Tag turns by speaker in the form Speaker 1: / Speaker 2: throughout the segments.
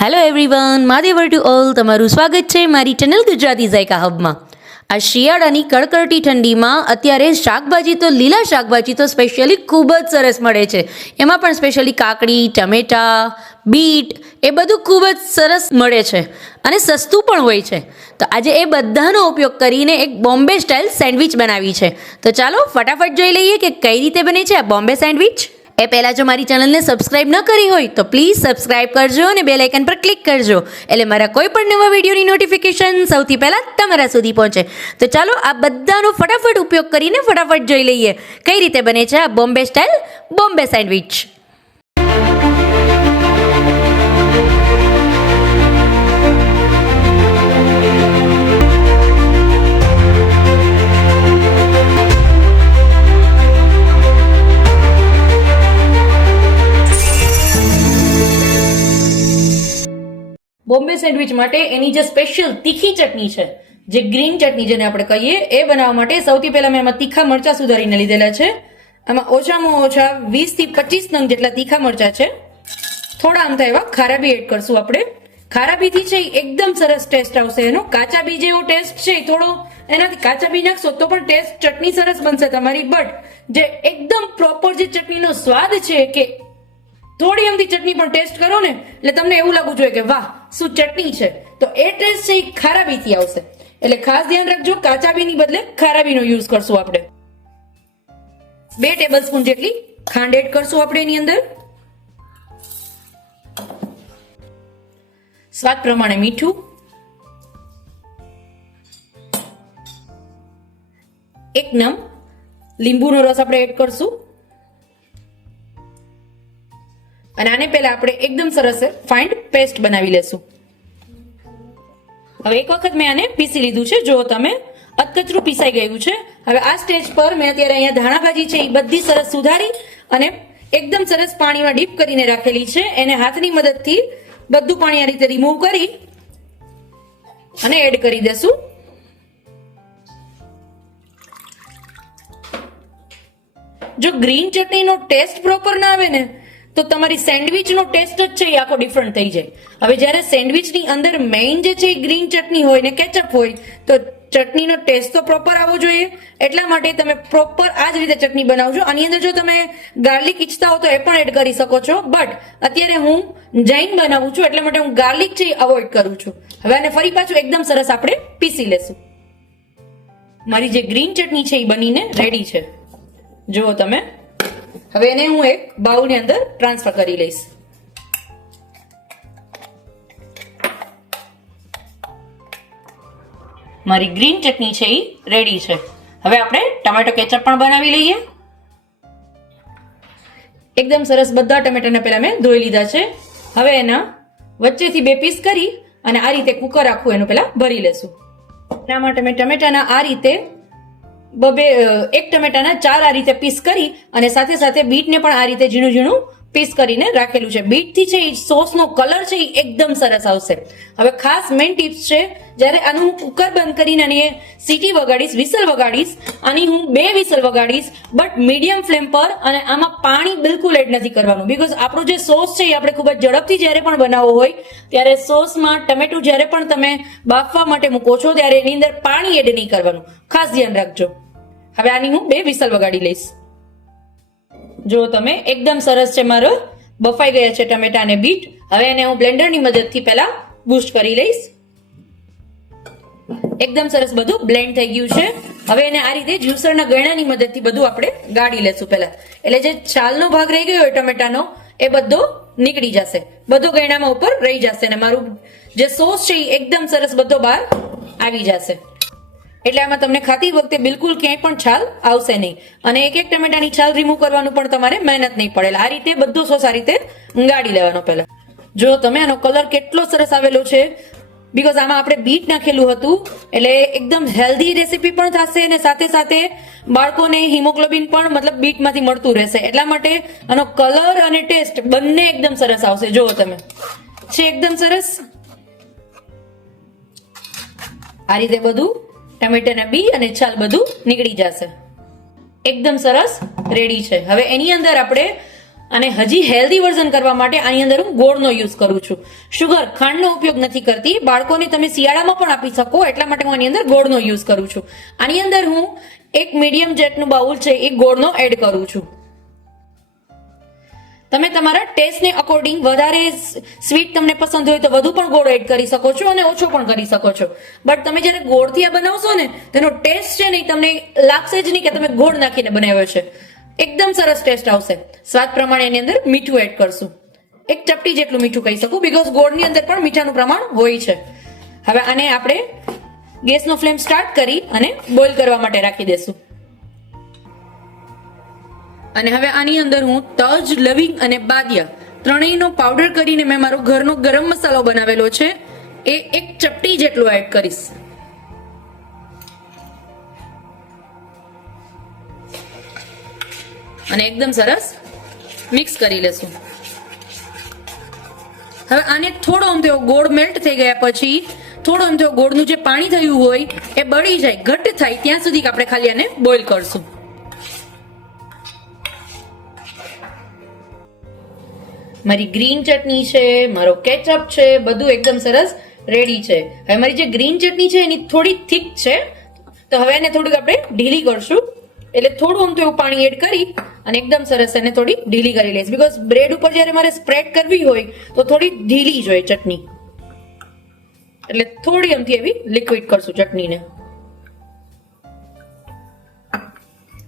Speaker 1: Hello everyone માદેવર to all તમારું સ્વાગત છે મારી ચેનલ ગુજરાતી ઝાયકા હબમાં. આ શિયાળાની કડકડતી ઠંડીમાં અત્યારે શાકભાજી તો, લીલા શાકભાજી તો સ્પેશિયલી ખૂબ જ સરસ મળે છે. એમાં પણ સ્પેશિયલી કાકડી, ટમેટા, બીટ એ બધું ખૂબ જ સરસ મળે છે અને સસ્તું પણ હોય છે. તો આજે એ બધાનો ઉપયોગ કરીને એક બોમ્બે સ્ટાઇલ સેન્ડવિચ બનાવી છે. તો ચાલો ફટાફટ જોઈ લઈએ કે કઈ રીતે બને છે આ બોમ્બે સેન્ડવિચ એ પહેલાં જો મારી ચેનલને સબસ્ક્રાઇબ ન કરી હોય તો પ્લીઝ સબસ્ક્રાઇબ કરજો અને બે લાઇકન પર ક્લિક કરજો. એટલે મારા કોઈ પણ નવા વિડીયોની નોટિફિકેશન સૌથી પહેલાં તમારા સુધી પહોંચે. તો ચાલો આ બધાનો ફટાફટ ઉપયોગ કરીને ફટાફટ જોઈ લઈએ. કઈ રીતે બને છે આ Bombay style Bombay sandwich Bombay sandwich માટે એની જે સ્પેશિયલ તીખી ચટણી છે, જે ગ્રીન ચટણી જેને આપણે કહીએ, એ બનાવવા માટે સૌથી પહેલાં મેં એમાં તીખા મરચાં સુધારીને લીધેલા છે. આમાં ઓછામાં ઓછા વીસથી પચીસ નંગ જેટલા તીખા મરચાં છે. થોડા આમ થાય એવા ખારા બી એડ કરશું આપણે. ખારા બીથી છે એકદમ સરસ ટેસ્ટ આવશે. એનો કાચા બી જેવો ટેસ્ટ છે થોડો. એનાથી કાચા બી નાખશો તો પણ ટેસ્ટ ચટણી સરસ બનશે તમારી. બટ જે એકદમ પ્રોપર જે ચટણીનો સ્વાદ છે કે થોડી એમથી ચટણી પણ ટેસ્ટ કરો ને, એટલે તમને એવું લાગવું જોઈએ કે વાહ, શું ચટણી છે? તો એ ટેસ્ટ છે એ ખારાબીથી આવશે. એટલે ખાસ ધ્યાન રાખજો કાચા બીની બદલે ખારાબીનો યુઝ કરશું આપણે. બે ટેબલ સ્પૂન જેટલી ખાંડ એડ કરશું આપણે એની અંદર. સ્વાદ પ્રમાણે મીઠું. એક નમ લીંબુનો રસ આપણે એડ કરશું. પહેલા આપણે એકદમ સરસ ફાઇન્ડ પેસ્ટ બનાવી લેશું. હવે એક વખત મેં આને પીસી લીધું છે. જો તમે અતકચરું પીસાઈ ગયું છે, હવે આ સ્ટેજ પર મેં અત્યારે અહીંયા ધાણા ભાજી છે એ બધી સરસ સુધારી અને એકદમ સરસ પાણીમાં ડીપ કરીને રાખેલી છે. એને હાથની મદદથી બધું પાણી આ રીતે રિમૂવ કરી અને એડ કરી દેશું. જો ગ્રીન ચટણીનો ટેસ્ટ પ્રોપર ના આવે ને તો તમારી સેન્ડવિચનો ટેસ્ટ જ છે એ આખો ડિફરન્ટ થઈ જાય. હવે જ્યારે સેન્ડવિચની અંદર મેઇન જે છે એ ગ્રીન ચટણી હોય ને કેચઅપ હોય, તો ચટણીનો ટેસ્ટ તો પ્રોપર આવવો જોઈએ. એટલા માટે તમે પ્રોપર આ જ રીતે ચટણી બનાવજો. આની અંદર જો તમે ગાર્લિક ઈચ્છતા હો તો એ પણ એડ કરી શકો છો. બટ અત્યારે હું જૈન બનાવું છું, એટલા માટે હું ગાર્લિક છે એ અવોઇડ કરું છું. હવે આને ફરી પાછું એકદમ સરસ આપણે પીસી લેશું. મારી જે ગ્રીન ચટણી છે એ બનીને રેડી છે. જુઓ તમે. હવે એને હું એક બાઉલની અંદર ટ્રાન્સફર કરી લઈશ. મારી ગ્રીન ચટણી છે એ રેડી છે. હવે આપણે ટમેટો કેચઅપ પણ બનાવી લઈએ. એકદમ સરસ બધા ટમેટાને પહેલા મેં ધોઈ લીધા છે. હવે એના વચ્ચેથી બે પીસ કરી અને આ રીતે કુકર આખું એનું પહેલા ભરી લેશું. એના માટે મેં ટમેટાના આ રીતે બબે એક ટમેટાના ચાર આ રીતે પીસ કરી અને સાથે સાથે બીટને પણ આ રીતે ઝીણું ઝીણું પીસ કરીને રાખેલું છે. બીટથી છે એ સોસનો કલર છે એ એકદમ સરસ આવશે. હવે ખાસ મેઇન ટિપ્સ છે, જ્યારે આનું હું કુકર બંધ કરીને આની સીટી વગાડીશ, વિસલ વગાડીશ, આની હું બે વિસલ વગાડીશ બટ મીડિયમ ફ્લેમ પર અને આમાં પાણી બિલકુલ એડ નથી કરવાનું. બીકોઝ આપણો જે સોસ છે એ આપણે ખૂબ જ ઝડપથી જ્યારે પણ બનાવવો હોય, ત્યારે સોસમાં ટમેટું જ્યારે પણ તમે બાફવા માટે મૂકો છો, ત્યારે એની અંદર પાણી એડ નહીં કરવાનું. ખાસ ધ્યાન રાખજો. હવે આની હું બે વિસલ વગાડી લઈશ. જો તમે એકદમ સરસ છે મારો, બફાઈ ગયા છે ટમેટા અને બીટ. હવે એને હું બ્લેન્ડરની મદદથી પહેલા બૂસ્ટ કરી લઈશ. એકદમ સરસ બધું બ્લેન્ડ થઈ ગયું છે. હવે એને આ રીતે જ્યુસરના ગળણાની મદદથી બધું આપણે ગાળી લેશું પહેલા. એટલે જે છાલનો ભાગ રહી ગયો હોય ટમેટાનો, એ બધો નીકળી જશે. બધો ગળણામાં ઉપર રહી જશે અને મારું જે સોસ છે એ એકદમ સરસ બધો બહાર આવી જશે. એટલે આમાં તમને ખાતી વખતે બિલકુલ ક્યાંય પણ છાલ આવશે નહીં. અને એક એક ટમેટાની છાલ રિમૂવ કરવાનું પણ તમારે મહેનત નહીં પડે. આ રીતે બધો સોસ આ રીતે ગાળી લેવાનો પહેલા. જો તમે આનો કલર કેટલો સરસ આવેલો છે બીકોઝ આમાં આપણે બીટ નાખેલું હતું, એટલે એકદમ હેલ્ધી રેસીપી પણ થશે અને સાથે સાથે બાળકોને હિમોગ્લોબિન પણ મતલબ બીટમાંથી મળતું રહેશે. એટલા માટે આનો કલર અને ટેસ્ટ બંને એકદમ સરસ આવશે. જુઓ તમે. છે એકદમ સરસ. આ રીતે બધું ટમેટાના બી અને છાલ બધું નીકળી જશે. એકદમ સરસ રેડી છે. હવે એની અંદર આપણે અને હજી હેલ્ધી વર્ઝન કરવા માટે આની અંદર હું ગોળનો યુઝ કરું છું. શુગર ખાંડનો ઉપયોગ નથી કરતી. બાળકોને તમે શિયાળામાં પણ આપી શકો, એટલા માટે હું આની અંદર ગોળનો યુઝ કરું છું. આની અંદર હું એક મીડિયમ જેટનું બાઉલ છે એ ગોળનો એડ કરું છું. તમે તમારા ટેસ્ટને અકોર્ડિંગ વધારે સ્વીટ તમને પસંદ હોય તો વધુ પણ ગોળ એડ કરી શકો છો અને ઓછો પણ કરી શકો છો. બટ તમે જ્યારે ગોળથી આ બનાવશો ને, તેનો ટેસ્ટ છે ને તમને લાગશે જ નહીં કે તમે ગોળ નાખીને બનાવ્યો છે. એકદમ સરસ ટેસ્ટ આવશે. સ્વાદ પ્રમાણે એની અંદર મીઠું એડ કરશું. એક ચપટી જેટલું મીઠું કહી શકું બીકોઝ ગોળની અંદર પણ મીઠાનું પ્રમાણ હોય છે. હવે આને આપણે ગેસનો ફ્લેમ સ્ટાર્ટ કરી અને બોઇલ કરવા માટે રાખી દેશું. અને હવે આની અંદર હું તજ, લવિંગ અને બાદિયા ત્રણેયનો પાવડર કરીને મેં મારો ઘરનો ગરમ મસાલો બનાવેલો છે. એ એક ચપટી જેટલો એડ કરીશ. અને એકદમ સરસ મિક્સ કરી લેશું. હવે આને થોડો અમ તેવો ગોળ મેલ્ટ થઈ ગયા પછી, થોડો અમ તેવો ગોળનું જે પાણી થયું હોય, એ બળી જાય, ઘટ્ટ થાય, ત્યાં સુધી આપણે ખાલી આને બોઇલ કરશું. મારી ગ્રીન ચટણી છે, મારો કેચઅપ છે, બધું એકદમ સરસ રેડી છે. હવે મારી જે ગ્રીન ચટણી છે એની થોડી થીક છે, તો હવે એને થોડુંક આપણે ઢીલી કરશું. એટલે થોડું આમ તો એવું પાણી એડ કરી અને એકદમ સરસ એને થોડી ઢીલી કરી લઈશ. બીકોઝ બ્રેડ ઉપર જ્યારે મારે સ્પ્રેડ કરવી હોય, તો થોડી ઢીલી જોઈએ ચટણી. એટલે થોડી આમથી એવી લિક્વિડ કરશું ચટણીને.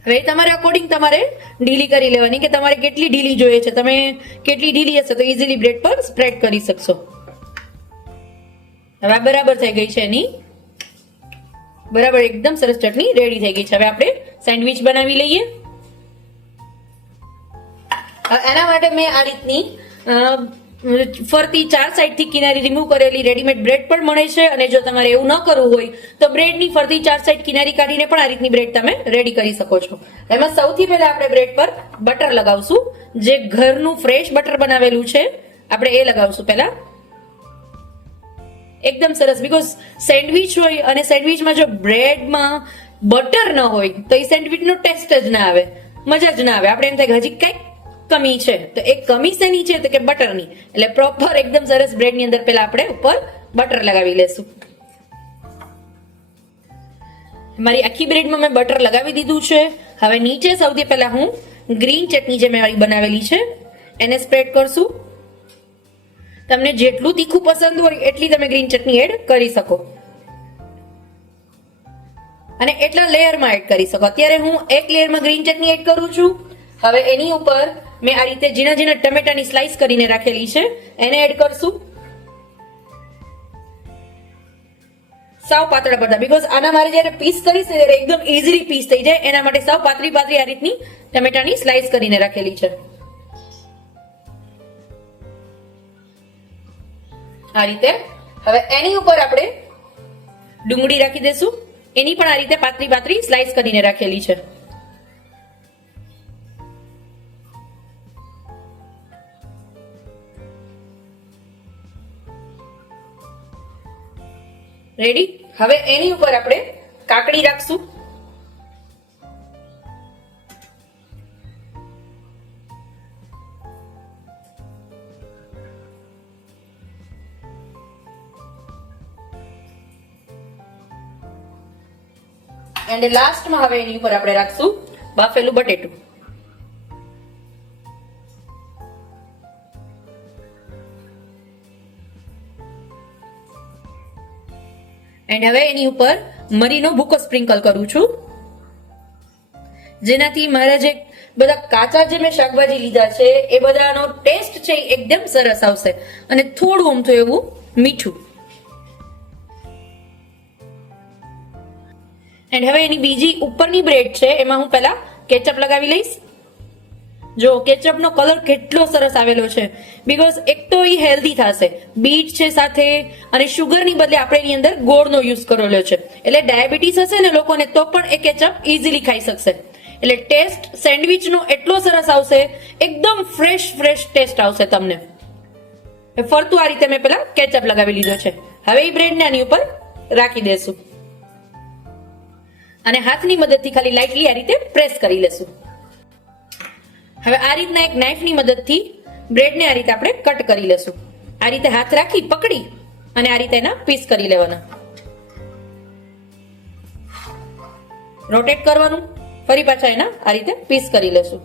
Speaker 1: હવે તમારે અકોર્ડિંગ તમારે ઢીલી કરી લેવાની કે તમારે કેટલી ઢીલી જોઈએ છે. તમે કેટલી ઢીલી હશે તો ઇઝીલી બ્રેડ પર સ્પ્રેડ કરી શકશો. હવે બરાબર થઈ ગઈ છે એની. બરાબર, એકદમ સરસ ચટણી રેડી થઈ ગઈ છે. હવે આપણે સેન્ડવિચ બનાવી લઈએ. એના માટે મેં આ રીતની ફરતી ચાર સાઈડથી કિનારી રિમૂવ કરેલી રેડીમેડ બ્રેડ પણ મળે છે અને જો તમારે એવું ન કરવું હોય, તો બ્રેડની ફરતી ચાર સાઈડ કિનારી કાઢીને પણ આ રીતની બ્રેડ તમે રેડી કરી શકો છો. એમાં સૌથી પહેલા આપણે બ્રેડ પર બટર લગાવશું. જે ઘરનું ફ્રેશ બટર બનાવેલું છે, આપણે એ લગાવશું પહેલા. એકદમ સરસ બીકોઝ સેન્ડવિચ હોય અને સેન્ડવિચમાં જો બ્રેડમાં બટર ન હોય, તો એ સેન્ડવિચનો ટેસ્ટ જ ના આવે, મજા જ ના આવે. આપણે એમ થાય હજી કંઈક કમી છે. તો એ કમી શેની છે તો કે બટરની. એટલે પ્રોપર એકદમ સરસ બ્રેડની અંદર પહેલા આપણે ઉપર બટર લગાવી લેશું. મારી આખી બ્રેડમાં મેં બટર લગાવી દીધું છે. હવે નીચે સૌથી પહેલા હું ગ્રીન ચટણી જે મેં મારી બનાવેલી છે, એને સ્પ્રેડ કરશું. તમને જેટલું તીખું પસંદ હોય એટલી તમે ગ્રીન ચટણી એડ કરી શકો. અને એટલા લેયરમાં એડ કરી શકો. અત્યારે હું એક લેયરમાં ગ્રીન ચટણી એડ કરું છું. હવે એની ઉપર મેં આ રીતે ઝીણા ઝીણા ટમેટાની સ્લાઇસ કરીને રાખેલી છે. એને એડ કરશું. સાવ પાતળા પડતા. બીકોઝ આના મારે જ્યારે પીસ કરીશ ને ત્યારે એકદમ ઇઝીલી પીસ થઈ જાય. એના માટે સાવ પાતળી પાતળી આ રીતની ટમેટાની સ્લાઇસ કરીને રાખેલી છે. આ રીતે. હવે એની ઉપર આપણે ડુંગળી રાખી દેશું. એની પણ આ રીતે પાતળી પાતળી સ્લાઇસ કરીને રાખેલી છે. રેડી હવે એની ઉપર આપણે કાકડી રાખશું. એન્ડ લાસ્ટમાં હવે એની ઉપર આપણે રાખશું બાફેલું બટેટું. એન્ડ હવે એની ઉપર મરીનો ભૂકો સ્પ્રિંકલ કરું છું. જેનાથી મારા જે બધા કાચા જે મેં શાકભાજી લીધા છે, એ બધાનો ટેસ્ટ છે એકદમ સરસ આવશે. અને થોડું આમ તો એવું મીઠું. એન્ડ હવે એની બીજી ઉપરની બ્રેડ છે, એમાં હું પહેલા કેચઅપ લગાવી લઈશ. જો કેચઅપનો કલર કેટલો સરસ આવેલો છે. બીકોઝ એક તો એ હેલ્ધી થશે. બીટ છે સાથે અને શુગરની બદલે આપણે એની અંદર ગોળનો યુઝ કરેલો છે. એટલે ડાયાબિટીસ હશે ને લોકોને તો પણ એ કેચઅપ ઇઝીલી ખાઈ શકશે. એટલે ટેસ્ટ સેન્ડવિચનો એટલો સરસ આવશે. એકદમ ફ્રેશ ફ્રેશ ટેસ્ટ આવશે તમને. ફરતું આ રીતે મેં પેલા કેચઅપ લગાવી લીધો છે. હવે એ બ્રેડને આની ઉપર રાખી દેશું. અને હાથની મદદથી ખાલી લાઇટલી આ રીતે પ્રેસ કરી લેશું. હવે આ રીતના એક નાઇફની મદદથી બ્રેડને આ રીતે આપણે કટ કરી લેશું. આ રીતે હાથ રાખી, પકડી અને આ રીતે એના પીસ કરી લેવાના. રોટેટ કરવાનું. ફરી પાછા એના આ રીતે પીસ કરી લેશું.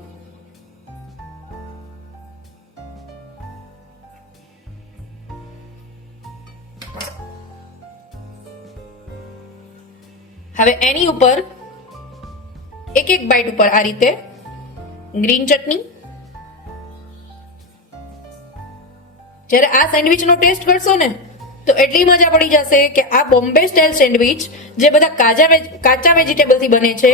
Speaker 1: હવે એની ઉપર એક એક બાઈટ ઉપર આ રીતે ગ્રીન ચટણી. જ્યારે આ સેન્ડવિચનો ટેસ્ટ કરશો ને, તો એટલી મજા પડી જશે કે આ બોમ્બે સ્ટાઇલ સેન્ડવિચ જે બધા કાચા કાચા વેજીટેબલથી બને છે,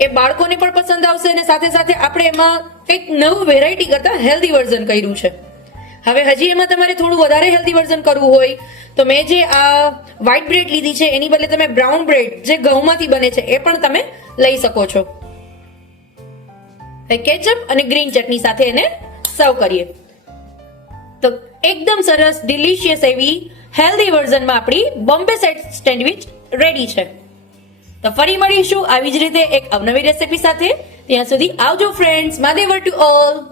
Speaker 1: એ બાળકોને પણ પસંદ આવશે અને સાથે સાથે આપણે એમાં કંઈક નવું વેરાયટી કરતા હેલ્ધી વર્ઝન કર્યું છે. હવે હજી એમાં તમારે થોડું વધારે હેલ્ધી વર્ઝન કરવું હોય, તો મેં જે આ વ્હાઇટ બ્રેડ લીધી છે, એની બદલે તમે બ્રાઉન બ્રેડ જે ઘઉંમાંથી બને છે, એ પણ તમે લઈ શકો છો. કેચઅપ અને ગ્રીન ચટણી સાથે એને સર્વ કરીએ. તો એકદમ સરસ ડિલિશિયસ એવી હેલ્ધી વર્ઝનમાં આપણી બોમ્બે સેટ સેન્ડવિચ રેડી છે. તો ફરી મળીશું આવી જ રીતે એક અવનવી રેસિપી સાથે. ત્યાં સુધી આવજો ફ્રેન્ડ્સ માદેવર ટુ ઓલ.